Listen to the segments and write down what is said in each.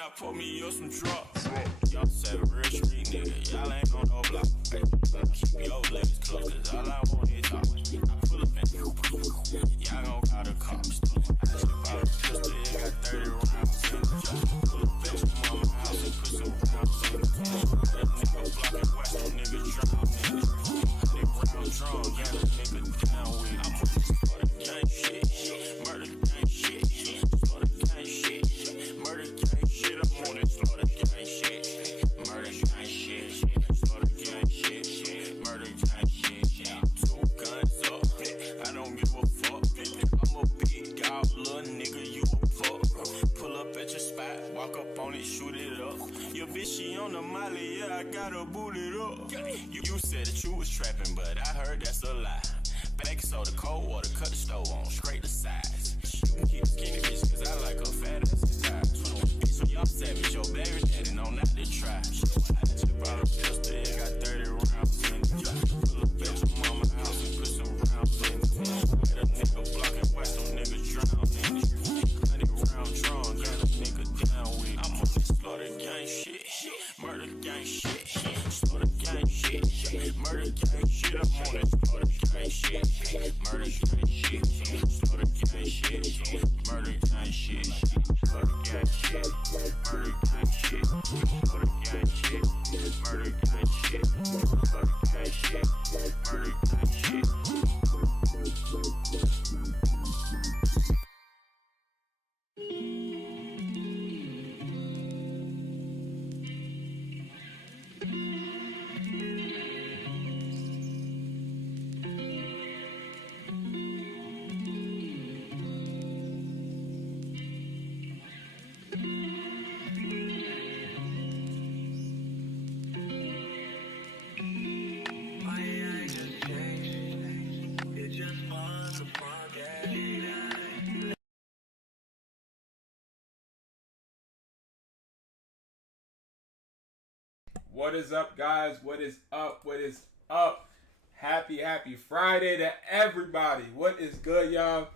I pour me up some drugs. Y'all say real street nigga, y'all ain't on no block. Hey, keep your legs closed, cause all I want is talk. I pull up and y'all gon' call the cops. I just bought a pistol, it got 30 rounds in it. Pull up at your mama's house and put some rounds in it. That nigga blocking west, that nigga drown in it. 100 round drum, got a nigga down with it. I'm on this part of gang shit, murder gang shit, slaughter gang shit, murder gang shit. I'm on this slaughter gang shit, murder gang shit, slaughter gang shit, murder gang shit. 2 guns up, I don't give a fuck. I'm a big dog, little nigga, you a fuck. Pull up at your spot, walk up on it, shoot it up. Your bitch, she on the molly, yeah, I gotta boot it up. You said that you was trapping, but I heard that's a lie. Baking soda, cold water, cut the stove on, straight to size. You can keep skinny bitch, cause I like a fat ass and thighs. So y'all savage, your baby daddy know not to try. I just brought a pistol, it got 30 rounds in it. Pull up at your mama's house and put some rounds in it. Had a nigga blocking west, them niggas drown in it. 100 round drum, got a nigga down with it. I'm on this slaughter gang shit, murder gang shit, slaughter gang shit, murder gang shit. I'm on this slaughter gang shit, murder gang shit, slaughter gang shit, murder gang shit, slaughter gang shit, murder gang shit, slaughter gang shit, murder gang shit, slaughter gang shit, murder gang shit. What is up, guys? What is up? What is up? Happy Friday to everybody. What is good, y'all?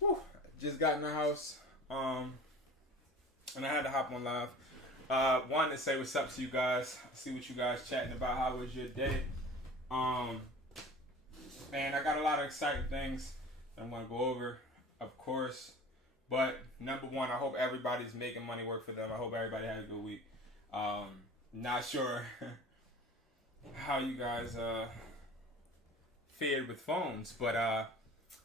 Whew. Just got in the house, and I had to hop on live. Wanted to say what's up to you guys. See what you guys chatting about. How was your day? Man, I got a lot of exciting things that I'm going to go over, of course. But number one, I hope everybody's making money work for them. I hope everybody had a good week. Not sure how you guys fared with phones, but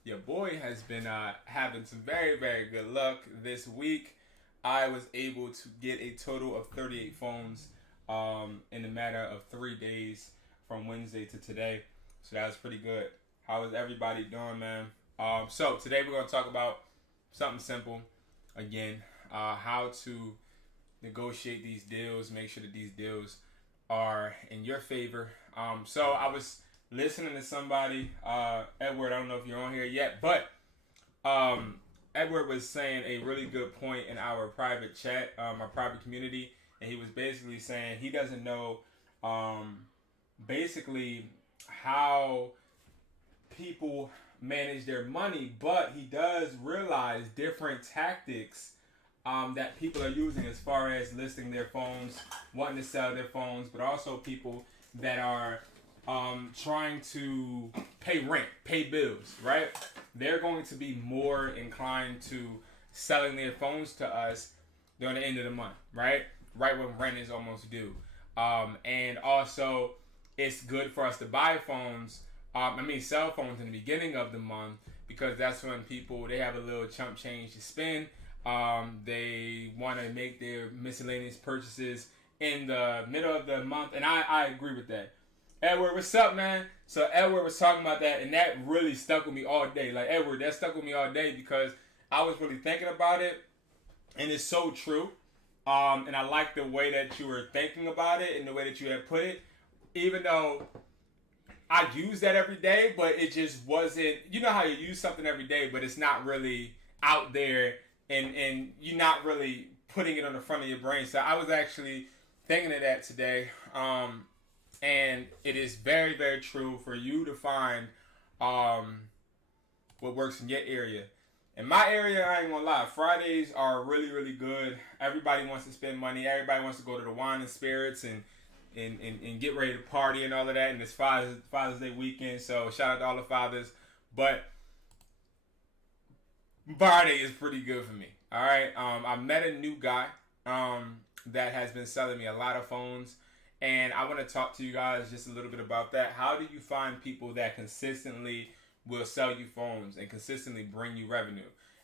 your boy has been having some very, very good luck this week. I was able to get a total of 38 phones in a matter of 3 days from Wednesday to today. So that was pretty good. How is everybody doing, man? So today we're going to talk about something simple. Again, how to negotiate these deals, make sure that these deals are in your favor. So I was listening to somebody, Edward, I don't know if you're on here yet, but Edward was saying a really good point in our private chat, our private community, and he was basically saying he doesn't know basically how people manage their money, but he does realize different tactics that people are using as far as listing their phones, wanting to sell their phones, but also people that are trying to pay rent, pay bills, right? They're going to be more inclined to selling their phones to us during the end of the month, right? Right when rent is almost due. And also, it's good for us to buy phones, cell phones in the beginning of the month, because that's when people, they have a little chump change to spend. They want to make their miscellaneous purchases in the middle of the month, and I agree with that. Edward, what's up, man? So Edward was talking about that, and that really stuck with me all day. Like, Edward, that stuck with me all day because I was really thinking about it, and it's so true. And I like the way that you were thinking about it and the way that you had put it, even though I use that every day, but it just wasn't, you know how you use something every day, but it's not really out there, and you're not really putting it on the front of your brain. So I was actually thinking of that today. And it is very, very true for you to find what works in your area. In my area, I ain't gonna lie, Fridays are really, really good. Everybody wants to spend money. Everybody wants to go to the wine and spirits and get ready to party and all of that. And it's Father's Day weekend, so shout out to all the fathers. But Friday is pretty good for me. All right, I met a new guy that has been selling me a lot of phones, and I want to talk to you guys just a little bit about that. How do you find people that consistently will sell you phones and consistently bring you revenue?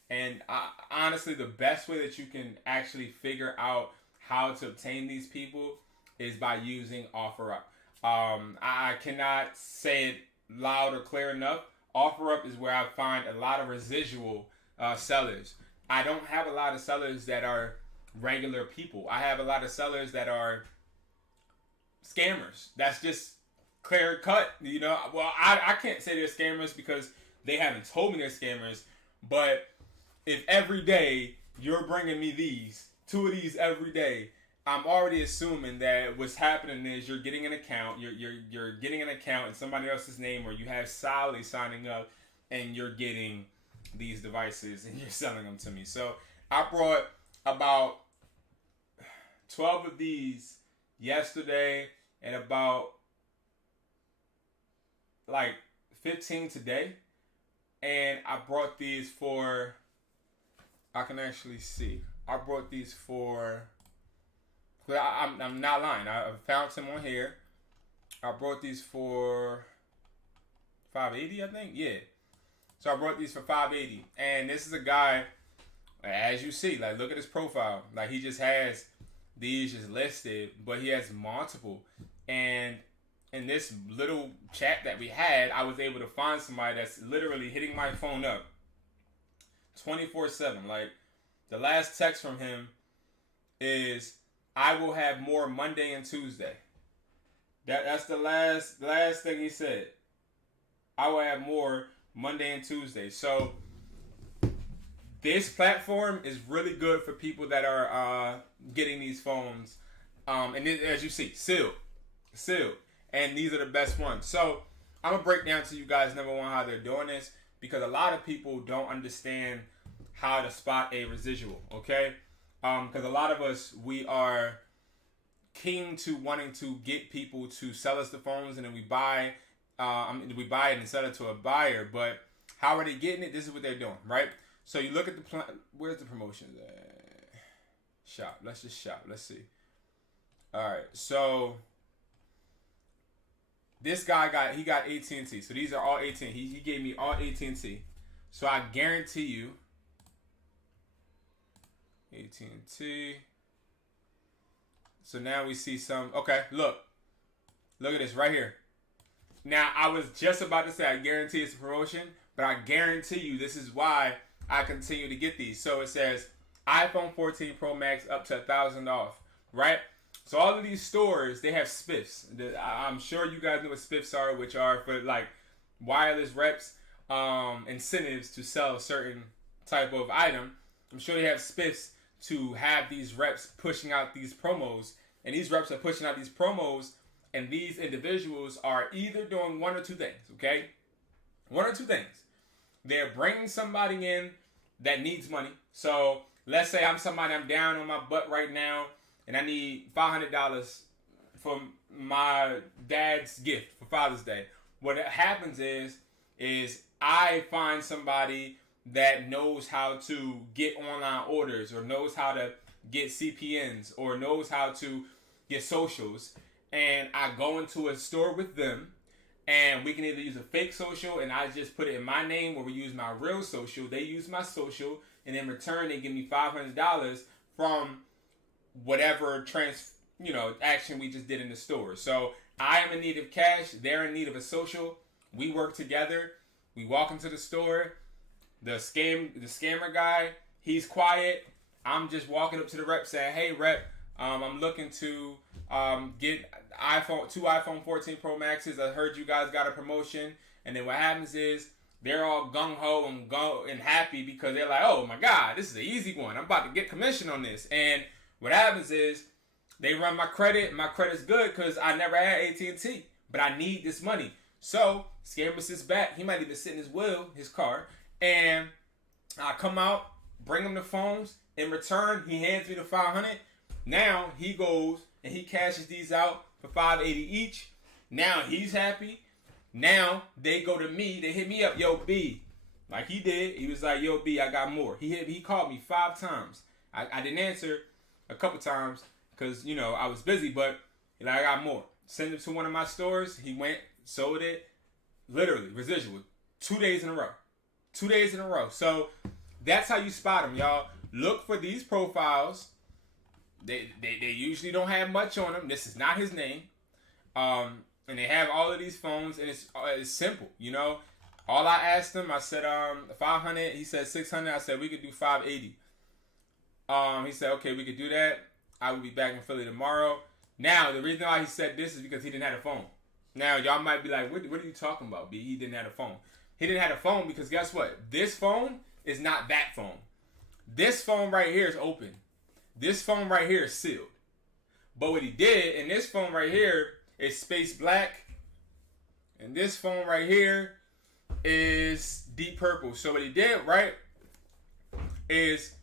And honestly, the best way that you can actually figure out how to obtain these people is by using OfferUp. I cannot say it loud or clear enough. OfferUp is where I find a lot of residual sellers. I don't have a lot of sellers that are regular people. I have a lot of sellers that are scammers. That's just clear cut, you know. Well, I can't say they're scammers because they haven't told me they're scammers, but if every day you're bringing me two of these every day, I'm already assuming that what's happening is you're getting an account, you're getting an account in somebody else's name, or you have Sally signing up and you're getting these devices and you're selling them to me. So I brought about 12 of these yesterday and about like 15 today, and I brought these for, I can actually see, I brought these for, I'm not lying, I found some on here. I brought these for $580, I think, yeah. So I brought these for $580, and this is a guy, as you see, like, look at his profile, like, he just has these just listed, but he has multiple. And in this little chat that we had, I was able to find somebody that's literally hitting my phone up 24/7. Like, the last text from him is, "I will have more Monday and Tuesday." That's the last thing he said. I will have more Monday and Tuesday. So this platform is really good for people that are getting these phones. And it, as you see, sealed. And these are the best ones. So I'm going to break down to you guys, number one, how they're doing this, because a lot of people don't understand how to spot a residual, okay? Because a lot of us, we are keen to wanting to get people to sell us the phones, and then we buy it and sell it to a buyer. But how are they getting it? This is what they're doing, right? So you look at the plan. Where's the promotions at? Shop. Let's just shop. Let's see. All right. So this guy got AT&T. So these are all AT&T. He gave me all AT&T. So I guarantee you, AT&T. So now we see some. Okay, look at this right here. Now I was just about to say I guarantee it's a promotion, but I guarantee you this is why I continue to get these. So it says iPhone 14 Pro Max up to $1,000 off, right? So all of these stores, they have spiffs. I'm sure you guys know what spiffs are, which are for like wireless reps, incentives to sell a certain type of item. I'm sure they have spiffs to have these reps pushing out these promos. And these reps are pushing out these promos, and these individuals are either doing one or two things, okay? One or two things. They're bringing somebody in that needs money. So let's say I'm down on my butt right now, and I need $500 for my dad's gift for Father's Day. What happens is I find somebody that knows how to get online orders, or knows how to get CPNs, or knows how to get socials, and I go into a store with them, and we can either use a fake social, and I just put it in my name, or we use my real social. They use my social, and in return, they give me $500 from whatever action we just did in the store. So I am in need of cash. They're in need of a social. We work together. We walk into the store. The scammer guy, he's quiet. I'm just walking up to the rep saying, "Hey, rep, I'm looking to get two iPhone 14 Pro Maxes. I heard you guys got a promotion." And then what happens is they're all gung-ho and happy because they're like, "Oh my God, this is an easy one. I'm about to get commission on this." And what happens is they run my credit. My credit's good because I never had AT&T, but I need this money. So scammer sits back. He might even sit in his car, and I come out, bring him the phones. In return, he hands me the $500. Now he goes and he cashes these out for $580 each. Now he's happy. Now they go to me. They hit me up, yo B, like he did. He was like, yo B, I got more. He called me 5 times. I didn't answer a couple times because I was busy, but I got more. Send it to one of my stores. He went, sold it, literally residual, 2 days in a row. 2 days in a row. So that's how you spot them, y'all. Look for these profiles. They usually don't have much on them. This is not his name. And they have all of these phones, and it's simple, All I asked him, I said 500. He said 600. I said we could do 580. He said okay, we could do that. I will be back in Philly tomorrow. Now the reason why he said this is because he didn't have a phone. Now y'all might be like, what are you talking about, B? He didn't have a phone. He didn't have a phone because guess what? This phone is not that phone. This phone right here is open. This phone right here is sealed. But what he did, and this phone right here is space black, and this phone right here is deep purple. So what he did, right, is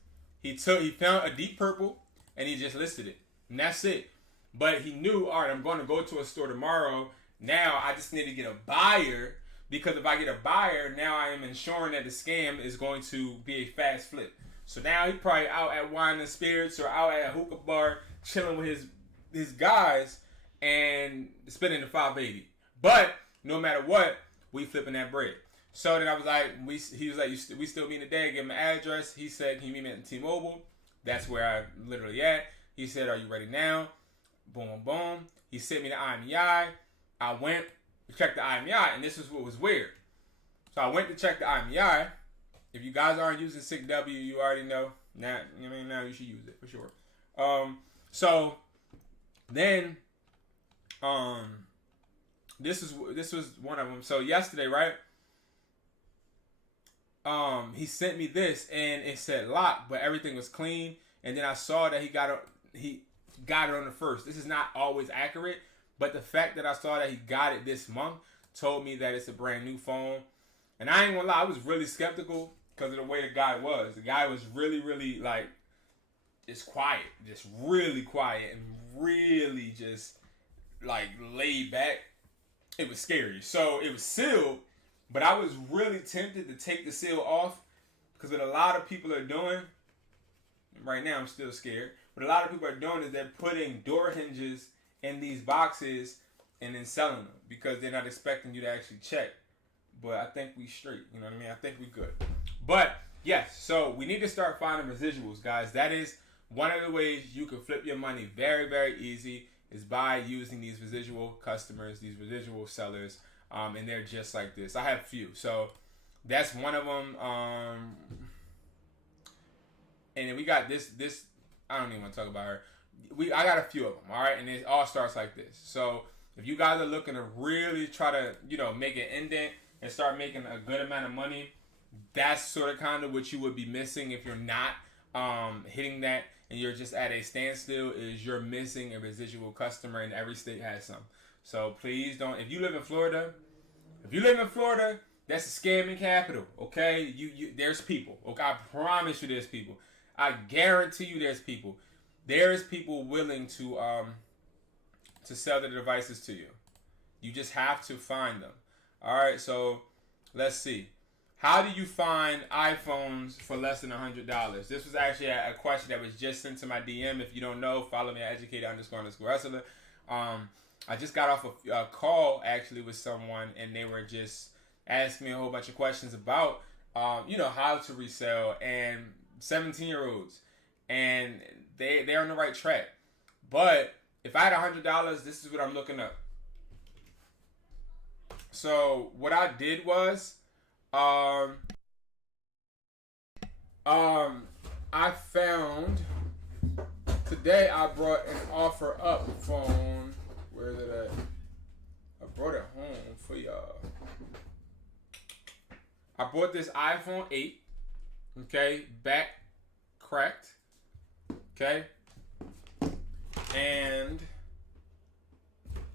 he found a deep purple and he just listed it, and that's it. But he knew, all right, I'm going to go to a store tomorrow. Now I just need to get a buyer, because if I get a buyer, now I am ensuring that the scam is going to be a fast flip. So now he probably out at Wine and Spirits or out at a hookah bar chilling with his guys and spending the $580. But no matter what, we flipping that bread. So then I was like, he was like, we still meeting today. I gave him an address. He said, can you meet me at T-Mobile? That's where I literally at. He said, are you ready now? Boom, boom, boom. He sent me the IMEI. I went to check the IMEI, and this is what was weird. So I went to check the IMEI. If you guys aren't using SICW, you already know. Now you should use it for sure. So then, this was one of them. So yesterday, right? He sent me this, and it said lock, but everything was clean. And then I saw that he got it on the first. This is not always accurate, but the fact that I saw that he got it this month told me that it's a brand new phone. And I ain't gonna lie, I was really skeptical because of the way the guy was. The guy was really, really like just quiet, just really quiet, and really just like laid back. It was scary. So it was sealed, but I was really tempted to take the seal off because what a lot of people are doing right now, I'm still scared. What a lot of people are doing is they're putting door hinges in these boxes and then selling them because they're not expecting you to actually check. But I think we straight. You know what I mean? I think we good. But yes, so we need to start finding residuals, guys. That is one of the ways you can flip your money very, very easy is by using these residual customers, these residual sellers, and they're just like this. I have a few. So that's one of them. And then we got this. I don't even want to talk about her. I got a few of them, all right? And it all starts like this. So if you guys are looking to really try to, make an indent and start making a good amount of money, that's sort of kind of what you would be missing if you're not hitting that and you're just at a standstill, is you're missing a residual customer, and every state has some. So please don't. If you live in Florida, that's a scamming capital, okay? There's people. Okay, I promise you there's people. I guarantee you there's people. There's people willing to sell their devices to you. You just have to find them. All right, so let's see. How do you find iPhones for less than $100? This was actually a question that was just sent to my DM. If you don't know, follow me at Educatedhustler. I just got off a call actually with someone, and they were just asking me a whole bunch of questions about, how to resell, and 17-year-olds, and they're on the right track. But if I had $100, this is what I'm looking up. So what I did was, I found today I brought an offer up phone. Where is it at? I brought it home for y'all. I bought this iPhone 8. Okay, back cracked. Okay, and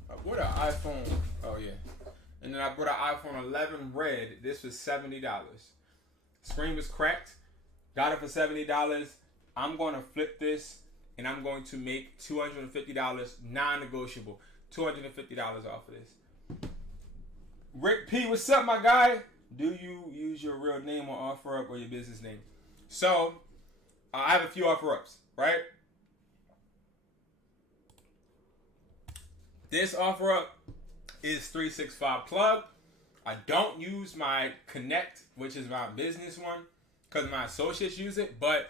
I bought an iPhone. Oh yeah. And then I bought an iPhone 11 red. This was $70. Screen was cracked, Got it for $70. I'm going to flip this, and I'm going to make $250 non-negotiable. $250 off of this. Rick P, what's up, my guy? Do you use your real name on OfferUp or your business name? So, I have a few OfferUps, right? This OfferUp is 365 Plug. I don't use my Connect, which is my business one, because my associates use it. But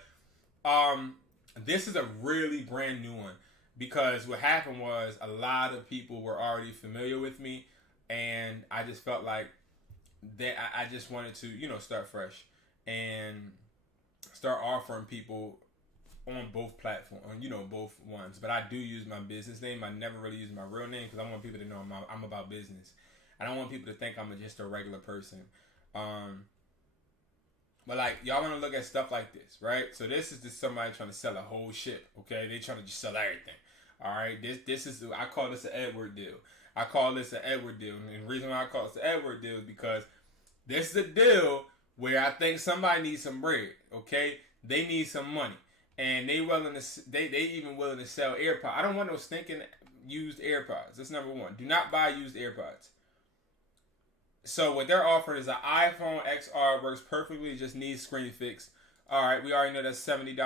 this is a really brand new one, because what happened was a lot of people were already familiar with me, and I just felt like that I just wanted to, start fresh and start offering people on both platforms, both ones. But I do use my business name. I never really use my real name because I want people to know I'm about business. I don't want people to think I'm just a regular person. But like, y'all want to look at stuff like this, right? So this is just somebody trying to sell a whole ship, okay? They trying to just sell everything, all right? This is, I call this an Edward deal. I call this an Edward deal. And the reason why I call this an Edward deal is because this is a deal where I think somebody needs some bread, okay? They need some money. And they even willing to sell AirPods. I don't want no stinking used AirPods. That's number one. Do not buy used AirPods. So what they're offering is an iPhone XR, works perfectly, just needs screen fix. All right, we already know that's $70.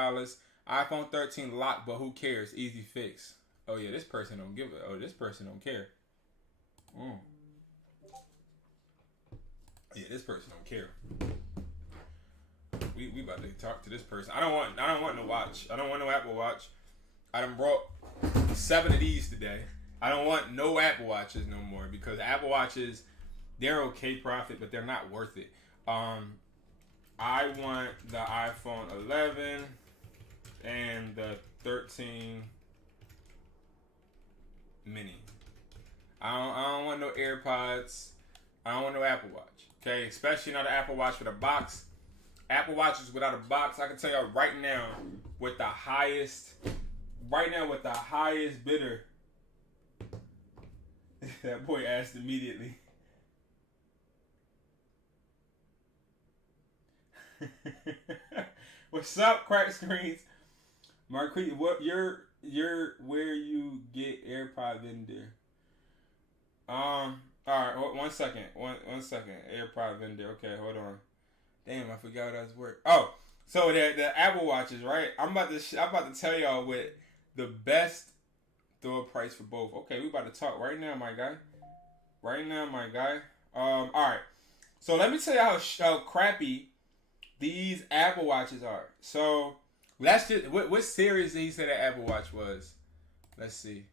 iPhone 13 locked, but who cares? Easy fix. Oh yeah, this person don't give it. Oh, this person don't care. Yeah, this person don't care. We about to talk to this person. I don't want no watch. I don't want no Apple Watch. I done brought 7 of these today. I don't want no Apple Watches no more, because Apple Watches, they're okay profit, but they're not worth it. I want the iPhone 11 and the 13 mini. I don't want no AirPods. I don't want no Apple Watch. Okay, especially not an Apple Watch with a box. Apple Watches without a box, I can tell y'all right now, with the highest bidder. That boy asked immediately. What's up, crack screens? Marquis, what your where you get AirPod vendor? All right, one second. One second. AirPod vendor. Okay, hold on. Damn, I forgot what I was working. Oh, so the Apple Watches, right? I'm about to tell y'all what the best throw price for both. Okay, we about to talk right now, my guy. All right. So let me tell you how crappy these Apple Watches are. So let's just what series did he say that Apple Watch was? Let's see.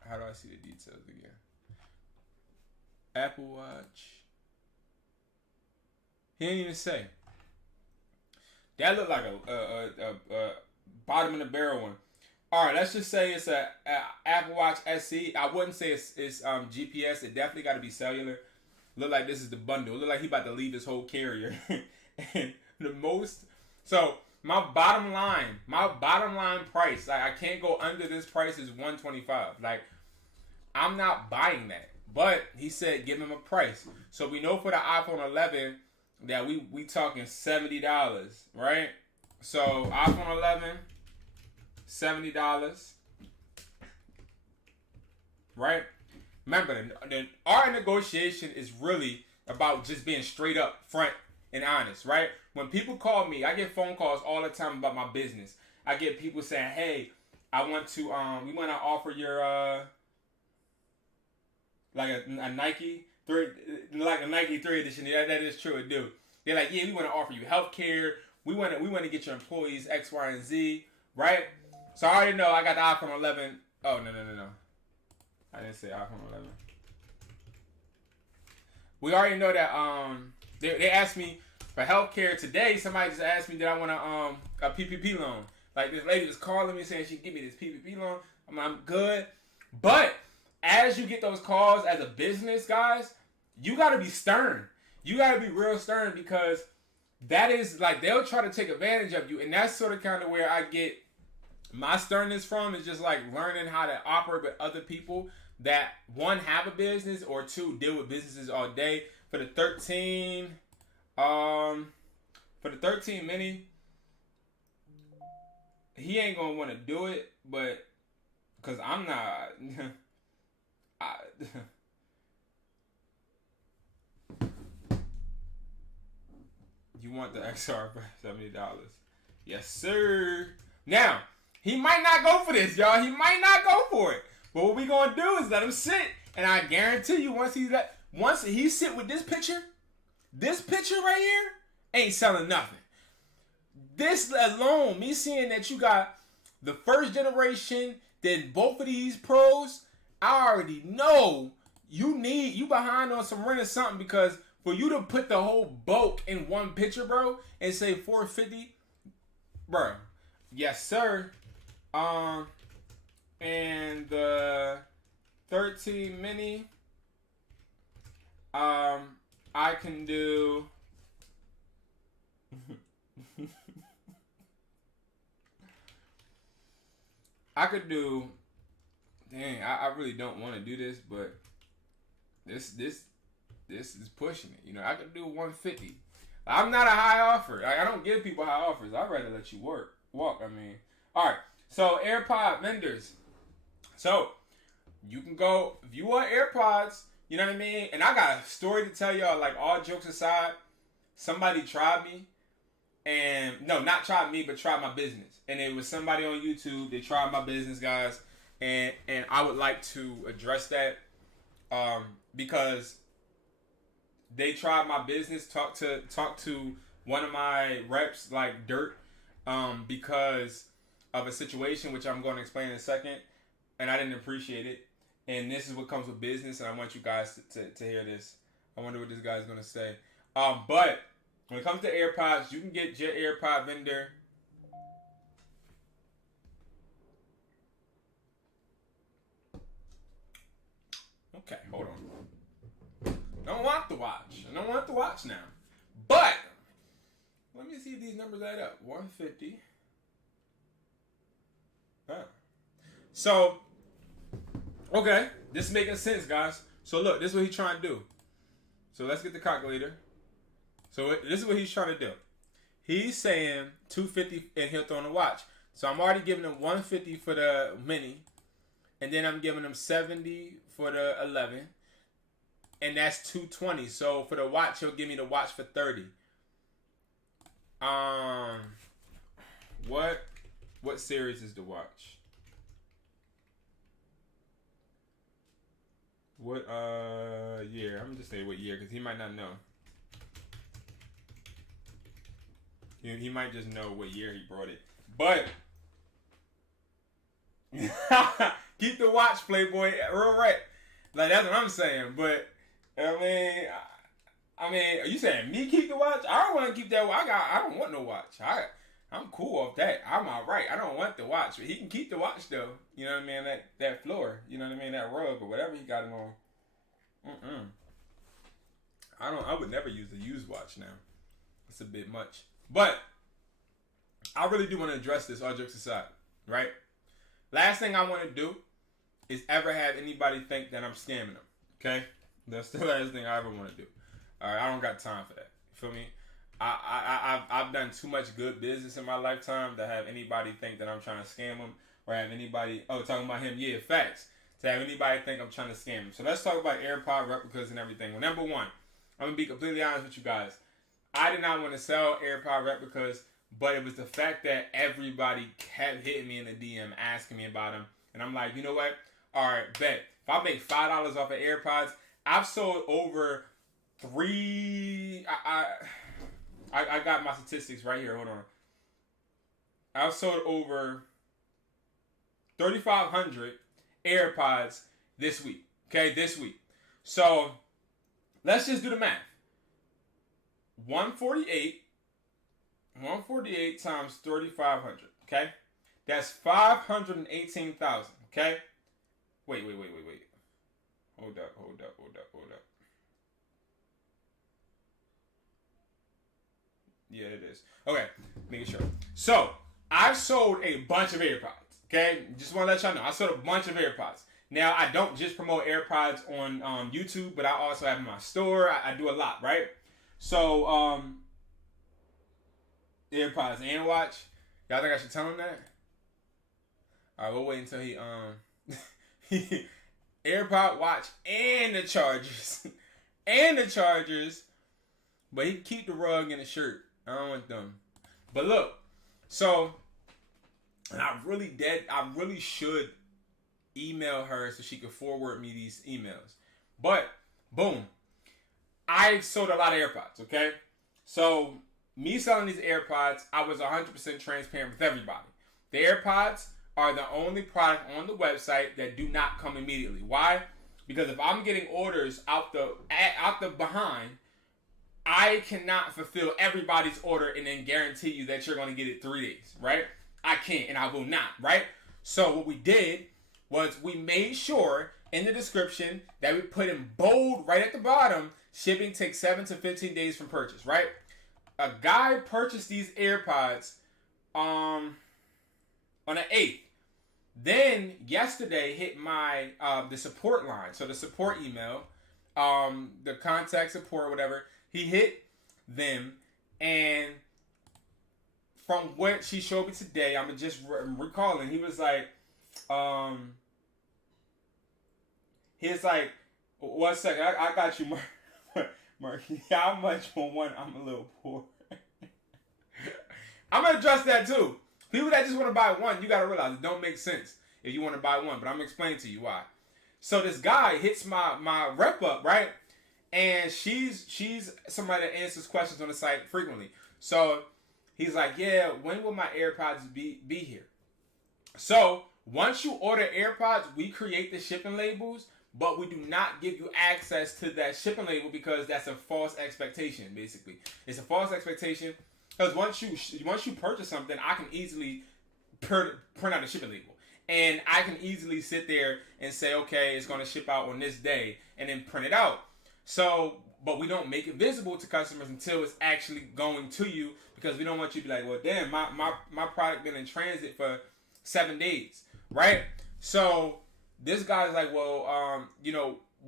How do I see the details again? Apple Watch. He didn't even say. That looked like a bottom of the barrel one. All right, let's just say it's a Apple Watch SE. I wouldn't say it's GPS. It definitely got to be cellular. Look like this is the bundle. Look like he about to leave this whole carrier. And so my bottom line price, like I can't go under this price, is $125. Like, I'm not buying that. But he said give him a price. So we know for the iPhone 11 that we talking $70, right? So iPhone 11, $70, right? Remember, our negotiation is really about just being straight up, front, and honest, right? When people call me, I get phone calls all the time about my business. I get people saying, "Hey, I want to we want to offer your like a Nike 3, like a Nike 3 edition." That is true, it do. They're like, "Yeah, we want to offer you healthcare. We want to get your employees X, Y, and Z, right?" So I already know I got the iPhone 11. Oh no. I didn't say iPhone 11. We already know that they asked me for healthcare today. Somebody just asked me that I want a PPP loan. Like, this lady was calling me saying she can give me this PPP loan. I'm good. But as you get those calls as a business, guys, you got to be stern. You got to be real stern, because that is like, they'll try to take advantage of you. And that's sort of kind of where I get my sternness from, is just like learning how to operate with other people that, one, have a business, or two, deal with businesses all day. For the 13 mini, he ain't gonna want to do it, but because I'm not. You want the XR for $70? Yes, sir. Now he might not go for this, y'all. He might not go for it. But what we gonna do is let him sit, and I guarantee you, once he sit with this picture right here, ain't selling nothing. This alone, me seeing that you got the first generation, then both of these pros, I already know you behind on some rent or something, because for you to put the whole bulk in one picture, bro, and say $450, bro. Yes, sir. And the 13 mini, I can do. I could do. Dang, I really don't want to do this, but this is pushing it. You know, I could do 150. I'm not a high offer. I don't give people high offers. I'd rather let you walk. I mean, all right. So AirPod vendors. So you can go if you want AirPods. You know what I mean? And I got a story to tell y'all. Like, all jokes aside, somebody tried me, and no, not tried me, but tried my business. And it was somebody on YouTube. They tried my business, guys, and I would like to address that because they tried my business. Talk to one of my reps like dirt because of a situation which I'm going to explain in a second, and I didn't appreciate it. And this is what comes with business, and I want you guys to hear this. I wonder what this guy's going to say. But when it comes to AirPods, you can get your AirPod vendor. Okay, hold on. I don't want to watch now. But let me see if these numbers add up. 150. Huh. So, okay, this is making sense, guys. So look, this is what he's trying to do. So let's get the calculator. So this is what he's trying to do. He's saying 250 and he'll throw in a watch. So I'm already giving him 150 for the mini, and then I'm giving him 70 for the 11, and that's 220. So for the watch, he'll give me the watch for 30. What series is the watch? What year? I'm gonna just say what year, because he might not know. He might just know what year he brought it. But keep the watch, Playboy. Real right. Like, that's what I'm saying. But I mean, are you saying me keep the watch? I don't want to keep that watch. I don't want no watch. I'm cool off that. I'm all right. I don't want the watch. But he can keep the watch though. You know what I mean? That floor. You know what I mean? That rug or whatever he got it on. I would never use a used watch now. It's a bit much. But I really do want to address this, all jokes aside, right? Last thing I want to do is ever have anybody think that I'm scamming them, okay? That's the last thing I ever want to do. All right, I don't got time for that. You feel me? I've done too much good business in my lifetime to have anybody think that I'm trying to scam them, or have anybody, talking about him, yeah, facts, to have anybody think I'm trying to scam him. So let's talk about AirPod replicas and everything. Well, number one, I'm going to be completely honest with you guys. I did not want to sell AirPod replicas, but it was the fact that everybody kept hitting me in the DM asking me about them. And I'm like, you know what? All right, bet. If I make $5 off of AirPods, I've sold over I got my statistics right here. Hold on. I've sold over 3,500 AirPods this week. Okay, this week. So let's just do the math. 148 times 3,500. Okay, that's 518,000. Okay. Wait. Hold up. Yeah, it is. Okay, making sure. So, I've sold a bunch of AirPods, okay? Just want to let y'all know. I sold a bunch of AirPods. Now, I don't just promote AirPods on YouTube, but I also have in my store. I do a lot, right? So, AirPods and watch. Y'all think I should tell them that? All right, we'll wait until he AirPod watch and the chargers and the chargers, but he can keep the rug and the shirt. I don't want them. But look, so and I really should email her so she could forward me these emails. But boom, I sold a lot of AirPods. Okay, so me selling these AirPods, I was 100% transparent with everybody. The AirPods are the only product on the website that do not come immediately. Why? Because if I'm getting orders out the behind, I cannot fulfill everybody's order and then guarantee you that you're going to get it 3 days, right? I can't and I will not, right? So what we did was we made sure in the description that we put in bold right at the bottom, shipping takes 7 to 15 days from purchase, right? A guy purchased these AirPods on the 8th. Then yesterday hit my the support line, so the support email, the contact support or whatever. He hit them, and from what she showed me today, I'm just recalling. He was like, 1 second, I got you, Mark. How much for one? I'm a little poor. I'm gonna address that too. People that just want to buy one, you gotta realize it don't make sense if you want to buy one. But I'm gonna explain to you why. So this guy hits my rep up, right? And she's somebody that answers questions on the site frequently. So he's like, yeah, when will my AirPods be here? So once you order AirPods, we create the shipping labels, but we do not give you access to that shipping label because that's a false expectation, basically. It's a false expectation because once you purchase something, I can easily print out a shipping label. And I can easily sit there and say, okay, it's going to ship out on this day and then print it out. So, but we don't make it visible to customers until it's actually going to you because we don't want you to be like, well, damn, my product been in transit for 7 days, right? So this guy's like, well,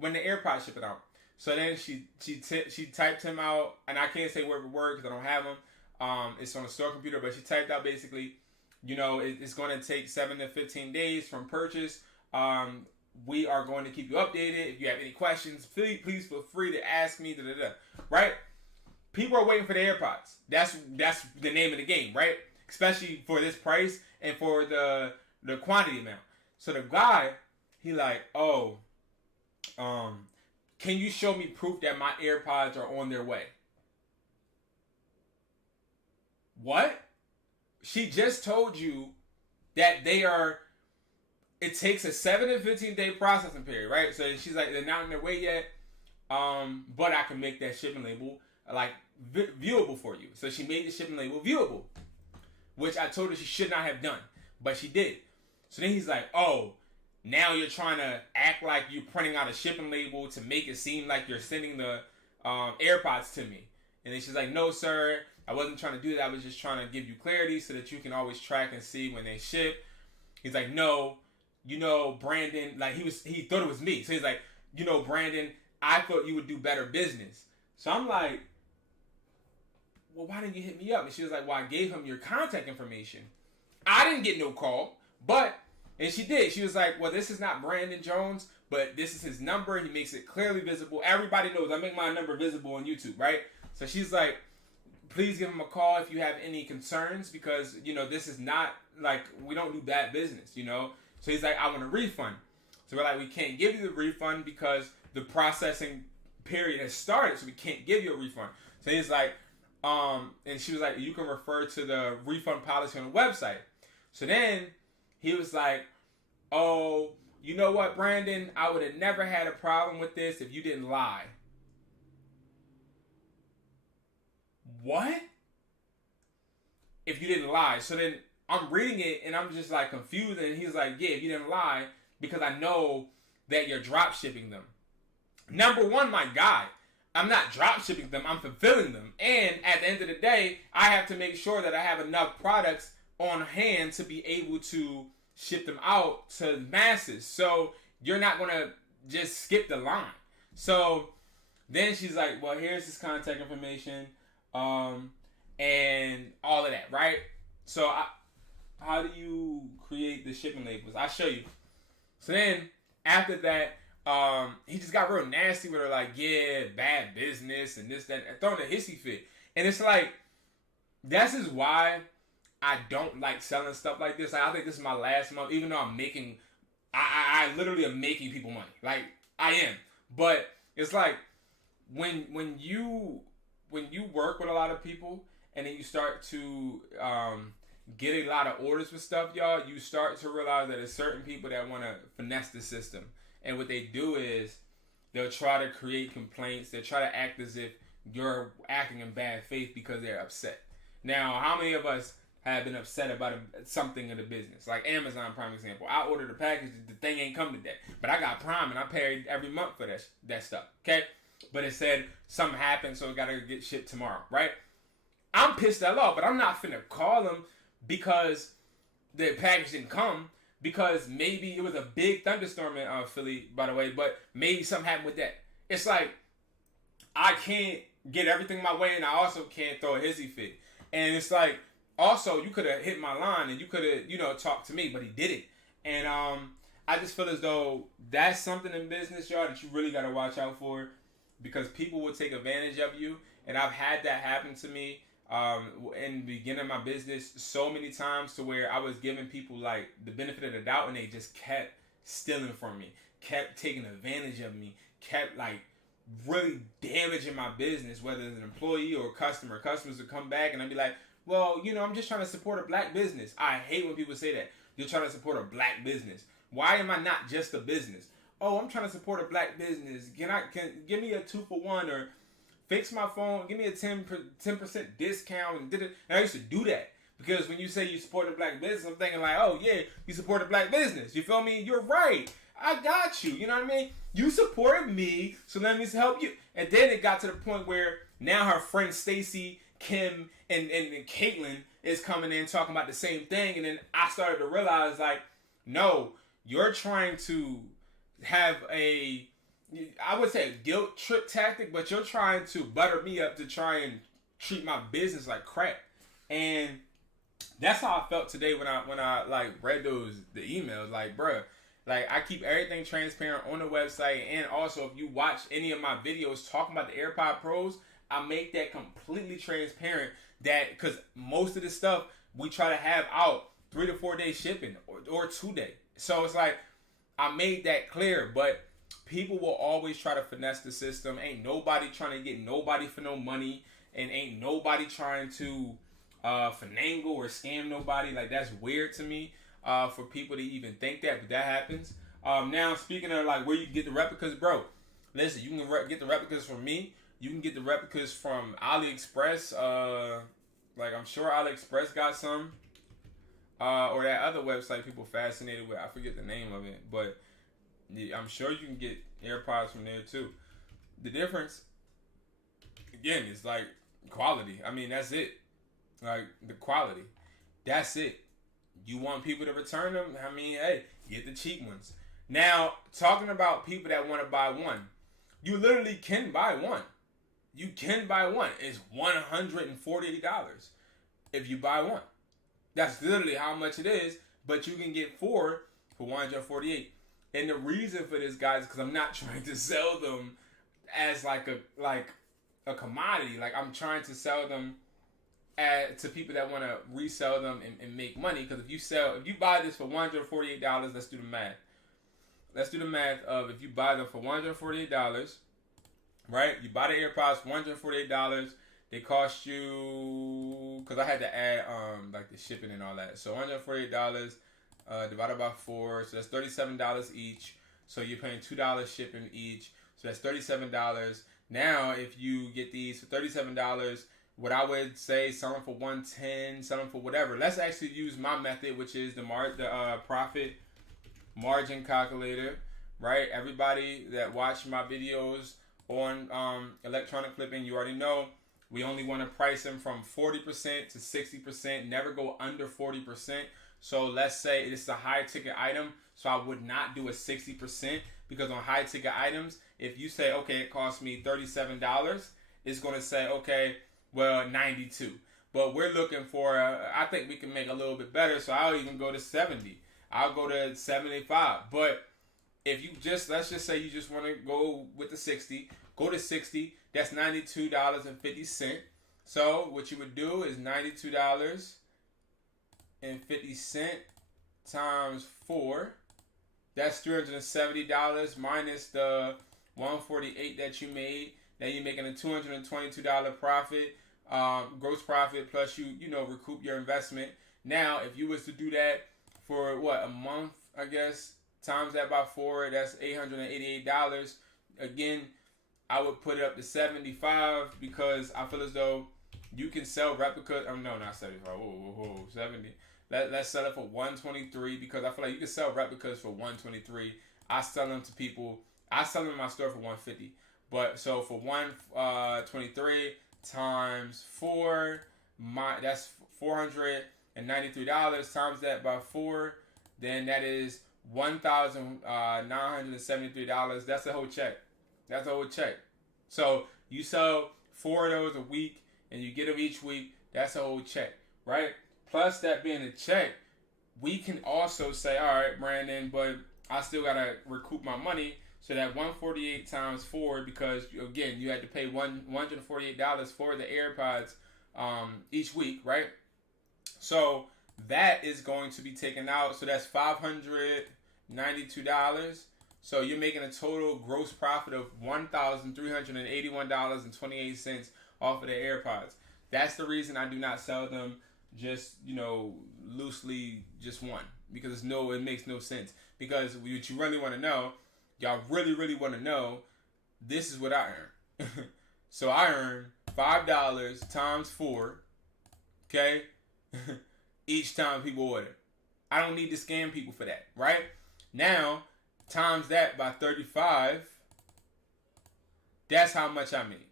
when the AirPods ship it out. So then she typed him out, and I can't say word for word because I don't have them. It's on a store computer, but she typed out basically, it's going to take 7 to 15 days from purchase. We are going to keep you updated. If you have any questions, please feel free to ask me. Right? People are waiting for the AirPods. That's the name of the game, right? Especially for this price and for the quantity amount. So the guy, he like, can you show me proof that my AirPods are on their way? What? She just told you that it takes a 7 to 15 day processing period, right? So she's like, they're not on their way yet, but I can make that shipping label like viewable for you. So she made the shipping label viewable, which I told her she should not have done, but she did. So then he's like, oh, now you're trying to act like you're printing out a shipping label to make it seem like you're sending the AirPods to me. And then she's like, no, sir, I wasn't trying to do that. I was just trying to give you clarity so that you can always track and see when they ship. He's like, no, Brandon, like he thought it was me. So he's like, Brandon, I thought you would do better business. So I'm like, well, why didn't you hit me up? And she was like, well, I gave him your contact information. I didn't get no call, and she did. She was like, well, this is not Brandon Jones, but this is his number. He makes it clearly visible. Everybody knows I make my number visible on YouTube, right? So she's like, please give him a call if you have any concerns because, this is not like, we don't do bad business, So he's like, I want a refund. So we're like, we can't give you the refund because the processing period has started, so we can't give you a refund. So he's like, and she was like, you can refer to the refund policy on the website. So then he was like, oh, you know what, Brandon? I would have never had a problem with this if you didn't lie. What? If you didn't lie. So then I'm reading it and I'm just like confused. And he's like, yeah, if you didn't lie, because I know that you're drop shipping them. Number one, my guy, I'm not drop shipping them. I'm fulfilling them. And at the end of the day, I have to make sure that I have enough products on hand to be able to ship them out to masses. So you're not going to just skip the line. So then she's like, well, here's his contact information. And all of that, right? So create the shipping labels? I'll show you. So then after that, he just got real nasty with her, like, yeah, bad business and this, that, and throwing a hissy fit. And it's like, this is why I don't like selling stuff like this. I think this is my last month, even though I'm making, I literally am making people money. Like, I am. But it's like, when you work with a lot of people and then you start to get a lot of orders with stuff, y'all, you start to realize that there's certain people that want to finesse the system. And what they do is they'll try to create complaints. They'll try to act as if you're acting in bad faith because they're upset. Now, how many of us have been upset about something in the business? Like Amazon, prime example. I ordered a package, the thing ain't come today. But I got Prime and I paid every month for that stuff, okay? But it said something happened, so it got to get shipped tomorrow, right? I'm pissed at all, but I'm not finna call them because the package didn't come, because maybe it was a big thunderstorm in Philly, by the way, but maybe something happened with that. It's like, I can't get everything my way, and I also can't throw a hissy fit. And it's like, also, you could have hit my line, and you could have, talked to me, but he didn't. And I just feel as though that's something in business, y'all, that you really got to watch out for, because people will take advantage of you. And I've had that happen to me in the beginning of my business so many times, to where I was giving people like the benefit of the doubt, and they just kept stealing from me, kept taking advantage of me, kept like really damaging my business, whether it's an employee or a customer. Customers would come back and I'd be like, well, I'm just trying to support a black business. I hate when people say that. You're trying to support a black business. Why am I not just a business? Oh, I'm trying to support a black business. Can give me a 2-for-1, or fix my phone, give me a 10% discount, and I used to do that, because when you say you support a black business, I'm thinking like, oh yeah, you support a black business. You feel me? You're right. I got you. You know what I mean? You supported me, so let me help you. And then it got to the point where now her friend Stacy, Kim, and Caitlin is coming in talking about the same thing. And then I started to realize, like, no, you're trying to have I would say a guilt trip tactic, but you're trying to butter me up to try and treat my business like crap. And that's how I felt today when I like read the emails. Like, bruh, like, I keep everything transparent on the website, and also if you watch any of my videos talking about the AirPod Pros, I make that completely transparent, that because most of the stuff we try to have out 3 to 4 day shipping or 2 day. So it's like, I made that clear, but people will always try to finesse the system. Ain't nobody trying to get nobody for no money, and ain't nobody trying to finagle or scam nobody. Like, that's weird to me for people to even think that, but that happens. Now, speaking of like where you can get the replicas, bro, listen, you can get the replicas from me. You can get the replicas from AliExpress. Like, I'm sure AliExpress got some. Or that other website people fascinated with. I forget the name of it, but yeah, I'm sure you can get AirPods from there too. The difference, again, is like quality. I mean, that's it. Like, the quality. That's it. You want people to return them? I mean, hey, get the cheap ones. Now, talking about people that want to buy one, you literally can buy one. You can buy one. It's $148 if you buy one. That's literally how much it is, but you can get 4 for $148. And the reason for this, guys, because I'm not trying to sell them as like a commodity. Like, I'm trying to sell them to people that want to resell them and make money. Because if you buy this for $148, let's do the math. Let's do the math of, if you buy them for $148, right? You buy the AirPods for $148. They cost you, because I had to add like the shipping and all that. So $148 divided by 4, so that's $37 each. So you're paying $2 shipping each. So that's $37. Now, if you get these for $37, what I would say, sell them for $110, sell them for whatever. Let's actually use my method, which is the profit margin calculator, right? Everybody that watched my videos on electronic flipping, you already know. We only want to price them from 40% to 60%. Never go under 40%. So let's say it's a high ticket item. So I would not do a 60%, because on high ticket items, if you say, okay, it cost me $37, it's going to say, okay, well, $92. But we're looking for, I think we can make a little bit better. So I'll even go to 70. I'll go to 75. But if you just, let's just say you just want to go with the 60, go to 60. That's $92.50. So what you would do is $92.50 times 4. That's $370 minus the $148 that you made. Now you're making a $222 profit, gross profit, plus you recoup your investment. Now, if you was to do that for a month, I guess, times that by 4, that's $888. Again, I would put it up to 75 because I feel as though you can sell replicas. No, not 75. Whoa, 70. Let's sell it for 123 because I feel like you can sell replicas for 123. I sell them to people. I sell them in my store for 150. But so for 123 times 4, that's $493. Times that by 4, then that is $1,973. That's a whole check. That's a whole check. So you sell 4 of those a week, and you get them each week. That's a whole check, right? Plus that being a check, we can also say, all right, Brandon, but I still gotta recoup my money. So that 148 times 4, because again, you had to pay $148 for the AirPods each week, right? So that is going to be taken out. So that's $592. So you're making a total gross profit of $1,381.28 off of the AirPods. That's the reason I do not sell them just, loosely just one. Because it makes no sense. Because what you really want to know, y'all really, really want to know, this is what I earn. So I earn $5 times 4, okay, each time people order. I don't need to scam people for that, right? Now, times that by 35, that's how much I make.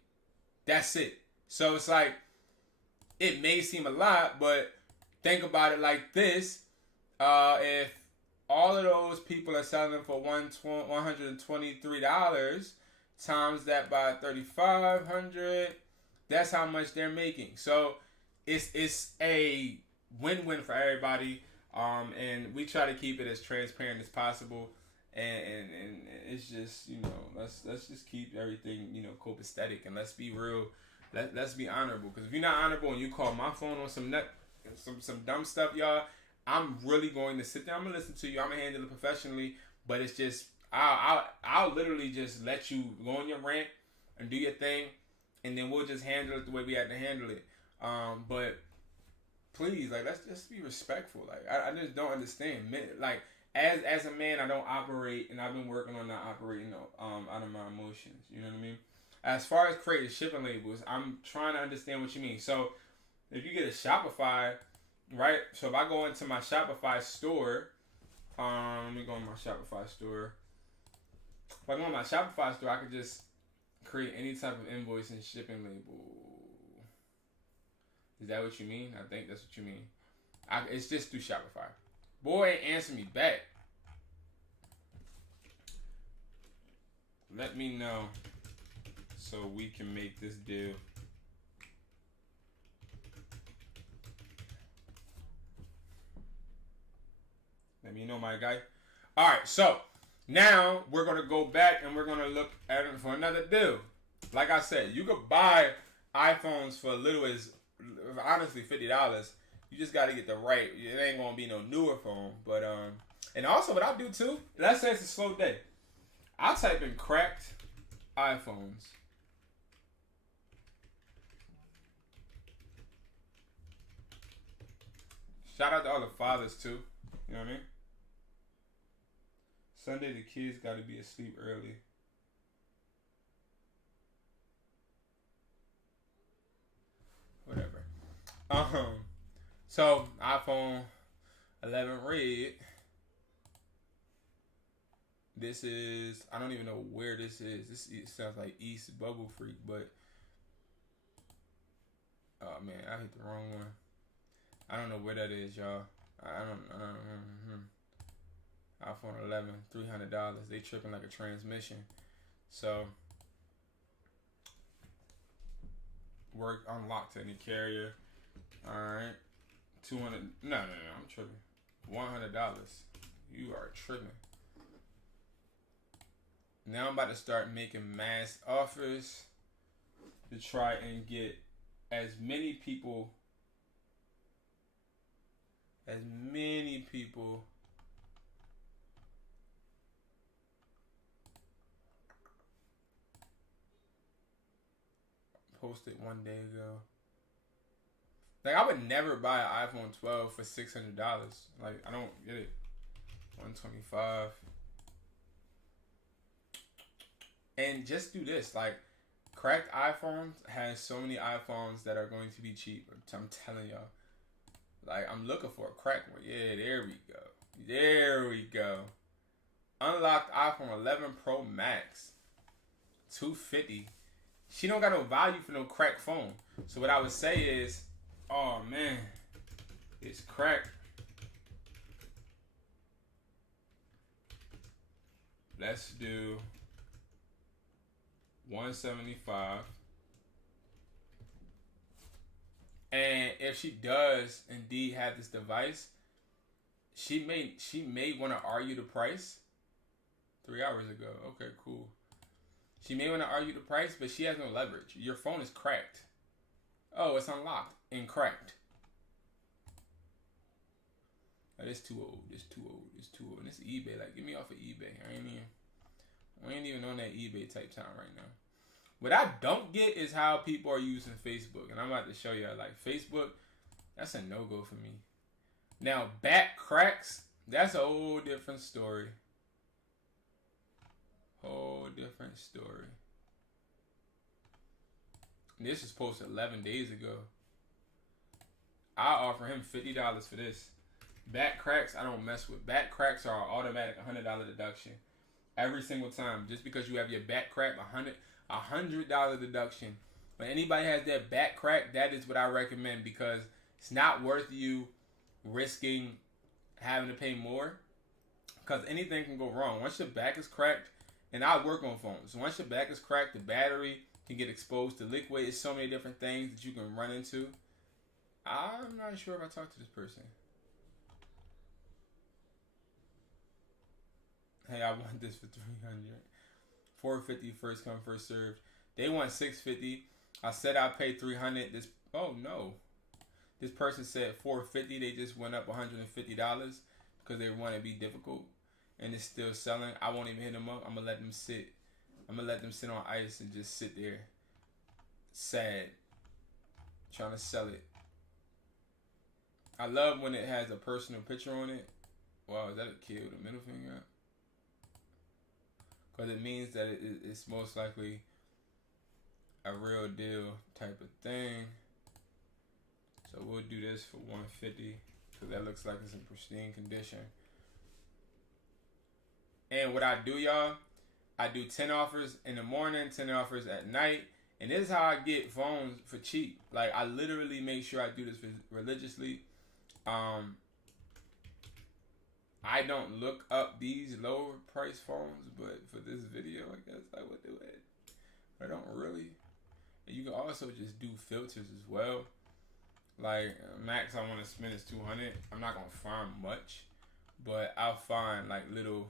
That's it. So it's like, it may seem a lot, but think about it like this. If all of those people are selling for $123, times that by 3,500, that's how much they're making. So it's a win-win for everybody. And we try to keep it as transparent as possible. And it's just, let's just keep everything, copacetic, and let's be real. Let's be honorable. Because if you're not honorable and you call my phone on some dumb stuff, y'all, I'm really going to sit there. I'm gonna listen to you. I'm gonna handle it professionally. But it's just, I'll literally just let you go on your rant and do your thing, and then we'll just handle it the way we had to handle it. But please, let's just be respectful. I just don't understand. As a man, I don't operate, and I've been working on not operating out of my emotions. You know what I mean? As far as creating shipping labels, I'm trying to understand what you mean. So if you get a Shopify, right? So if I go into my Shopify store, let me go in my Shopify store. If I go in my Shopify store, I could just create any type of invoice and shipping label. Is that what you mean? I think that's what you mean. It's just through Shopify. Boy, ain't answer me back. Let me know so we can make this deal. Let me know, my guy. All right, so now we're going to go back and we're going to look at it for another deal. Like I said, you could buy iPhones for as little as, honestly, $50. You just got to get the right. It ain't going to be no newer phone. But, and also what I'll do too, let's say it's a slow day. I'll type in cracked iPhones. Shout out to all the fathers too. You know what I mean? Sunday the kids got to be asleep early. Whatever. So iPhone 11 red. This is, I don't even know where this is. This sounds like East Bubble Freak, but oh man, I hit the wrong one. I don't know where that is, y'all. I don't iPhone 11, $300. They tripping like a transmission. So work unlocked to any carrier. All right, 200. No, I'm tripping. $100. You are tripping. Now I'm about to start making mass offers to try and get as many people posted one day ago. Like, I would never buy an iPhone 12 for $600. Like, I don't get it. $125. And just do this. Like, cracked iPhones has so many iPhones that are going to be cheap. I'm telling y'all. Like, I'm looking for a cracked one. Yeah, there we go. There we go. Unlocked iPhone 11 Pro Max. $250. She don't got no value for no cracked phone. So what I would say is, oh man, it's cracked. Let's do 175. And if she does indeed have this device, she may want to argue the price. 3 hours ago. Okay, cool. She may want to argue the price, but she has no leverage. Your phone is cracked. Oh, it's unlocked and cracked. Oh, this too old. This too old. This too old. And it's eBay. Like, get me off of eBay. We ain't even on that eBay type time right now. What I don't get is how people are using Facebook. And I'm about to show you, like, Facebook, that's a no-go for me. Now, back cracks, that's a whole different story. Whole different story. This was posted 11 days ago. I offer him $50 for this. Back cracks, I don't mess with. Back cracks are an automatic $100 deduction. Every single time. Just because you have your back crack, $100 deduction. When anybody has that back crack, that is what I recommend, because it's not worth you risking having to pay more, because anything can go wrong. Once your back is cracked, and I work on phones, so once your back is cracked, the battery can get exposed to liquid. It's so many different things that you can run into. I'm not sure if I talked to this person. Hey, I want this for $300. $450 first come first served. They want $650. I said I paid $300. Oh no. This person said $450. They just went up $150 because they want to be difficult, and it's still selling. I won't even hit them up. I'm gonna let them sit. I'm gonna let them sit on ice and just sit there, sad, trying to sell it. I love when it has a personal picture on it. Wow, is that a kid with a middle finger up? Because it means that it's most likely a real deal type of thing. So we'll do this for $150 because that looks like it's in pristine condition. And what I do, y'all, I do 10 offers in the morning, 10 offers at night. And this is how I get phones for cheap. Like, I literally make sure I do this religiously. I don't look up these lower price phones, but for this video, I guess I would do it. I don't really. And you can also just do filters as well. Like, max I want to spend is $200. I'm not going to find much, but I'll find like little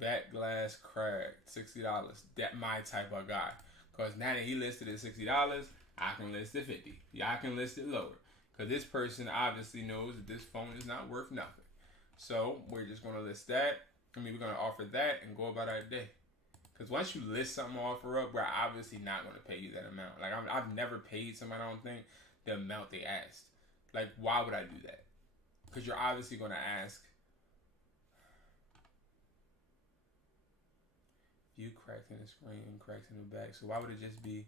back glass crack, $60. That my type of guy. Because now that he listed at $60, I can list it $50. Y'all can list it lower. Because this person obviously knows that this phone is not worth nothing. So we're just going to list that. We're going to offer that and go about our day. Because once you list something offer up, we're obviously not going to pay you that amount. Like, I've never paid somebody, I don't think, the amount they asked. Like, why would I do that? Because you're obviously going to ask. You cracked in the screen, cracked in the back. So why would it just be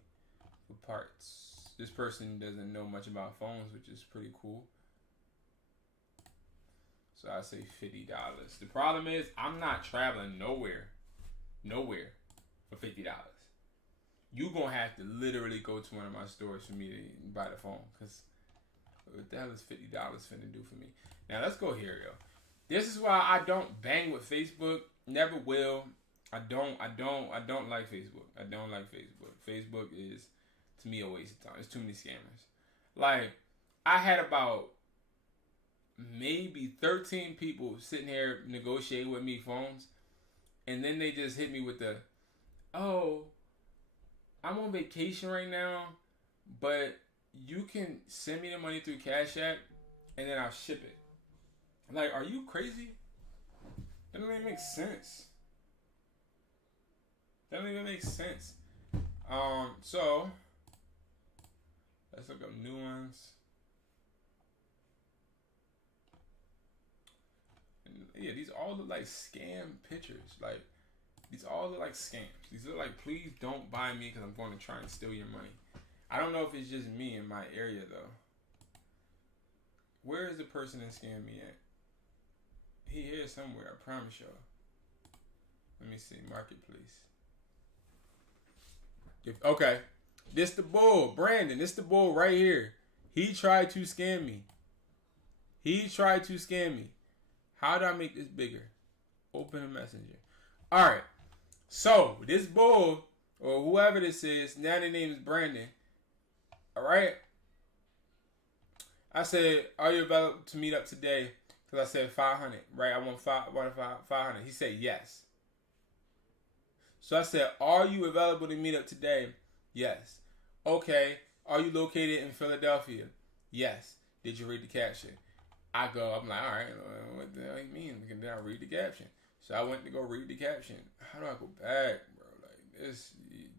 for parts? This person doesn't know much about phones, which is pretty cool. So I say $50. The problem is I'm not traveling nowhere for $50. You gonna have to literally go to one of my stores for me to buy the phone, because what the hell is $50 finna do for me? Now let's go here, yo. This is why I don't bang with Facebook. Never will. I don't like Facebook. I don't like Facebook. Facebook is, to me, a waste of time. There's too many scammers. Like, I had about maybe 13 people sitting here negotiating with me phones, and then they just hit me with the, oh, I'm on vacation right now, but you can send me the money through Cash App, and then I'll ship it. Like, are you crazy? That doesn't even make sense. That doesn't even make sense. So let's look up new ones. And yeah, these all look like scam pictures. Like, these all look like scams. These look like, please don't buy me because I'm going to try and steal your money. I don't know if it's just me in my area though. Where is the person that scammed me at? He here somewhere, I promise y'all. Let me see, Marketplace. Okay, this the bull, Brandon. This the bull right here. He tried to scam me. How do I make this bigger? Open a messenger. All right. So this bull or whoever this is, now their name is Brandon. All right. I said, are you available to meet up today? Because I said 500, right? I want 500. He said yes. So I said, are you available to meet up today? Yes. Okay. Are you located in Philadelphia? Yes. Did you read the caption? I'm like, all right, what the hell you mean? Then I read the caption. So I went to go read the caption. How do I go back, bro? Like this,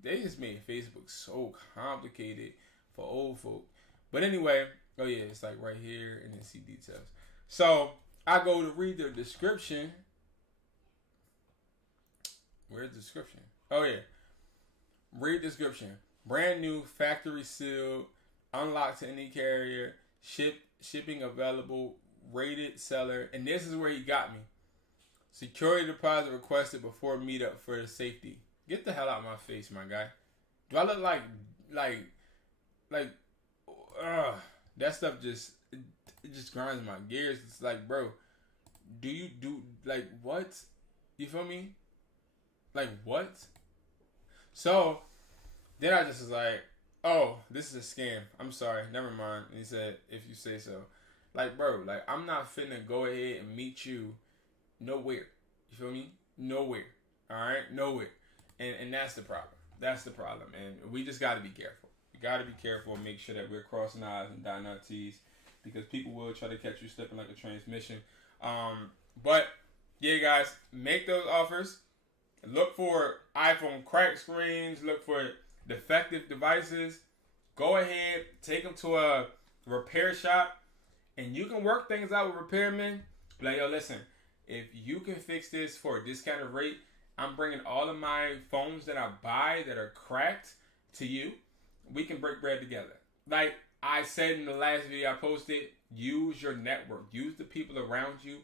they just made Facebook so complicated for old folk. But anyway, oh yeah, it's like right here and then see details. So I go to read the description. Where's the description? Oh yeah. Read description. Brand new, factory sealed, unlocked to any carrier, shipping available, rated seller. And this is where he got me. Security deposit requested before meetup for the safety. Get the hell out of my face, my guy. Do I look like that stuff just grinds my gears. It's like, bro, do you do like what? You feel me? Like what? So then I just was like, oh, this is a scam. I'm sorry, never mind. And he said, if you say so. Like, bro, like I'm not finna go ahead and meet you nowhere. You feel me? Nowhere. Alright? Nowhere. And that's the problem. That's the problem. And we just gotta be careful. We gotta be careful and make sure that we're crossing our I's and dotting our T's. Because people will try to catch you slipping like a transmission. But yeah, guys, make those offers. Look for iPhone crack screens. Look for defective devices. Go ahead, take them to a repair shop, and you can work things out with repairmen. Like, yo, listen, if you can fix this for a discounted rate, I'm bringing all of my phones that I buy that are cracked to you. We can break bread together. Like I said in the last video I posted, use your network. Use the people around you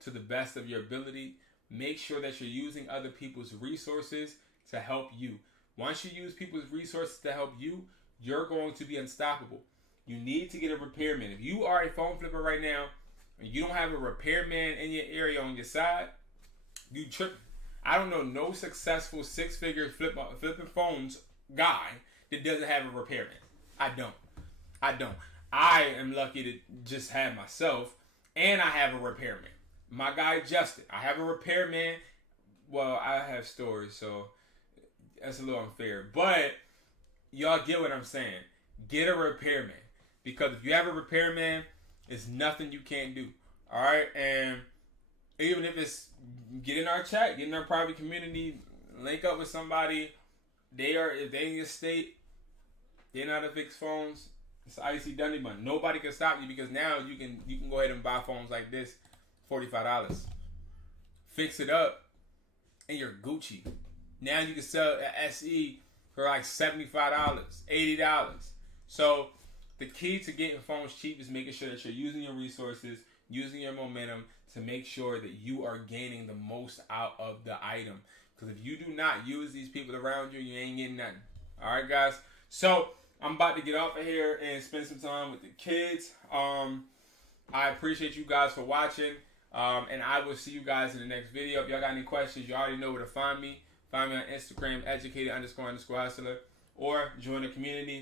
to the best of your ability. Make sure that you're using other people's resources to help you. Once you use people's resources to help you, you're going to be unstoppable. You need to get a repairman. If you are a phone flipper right now and you don't have a repairman in your area on your side, you tripping. I don't know no successful six-figure flipping phones guy that doesn't have a repairman. I don't. I am lucky to just have myself, and I have a repairman. My guy Justin. I have a repairman. Well, I have stories, so that's a little unfair. But y'all get what I'm saying. Get a repairman. Because if you have a repairman, it's nothing you can't do. Alright? And even if it's get in our chat, get in our private community, link up with somebody. If they in your state, they know how to fix phones. It's icy Dundee money. Nobody can stop you because now you can go ahead and buy phones like this, $45. Fix it up, and you're Gucci. Now you can sell an SE for like $75, $80. So the key to getting phones cheap is making sure that you're using your resources, using your momentum to make sure that you are gaining the most out of the item. Because if you do not use these people around you, you ain't getting nothing. All right, guys. So I'm about to get off of here and spend some time with the kids. I appreciate you guys for watching. And I will see you guys in the next video. If y'all got any questions, you already know where to find me. Find me on Instagram, educated__hustler, or join the community.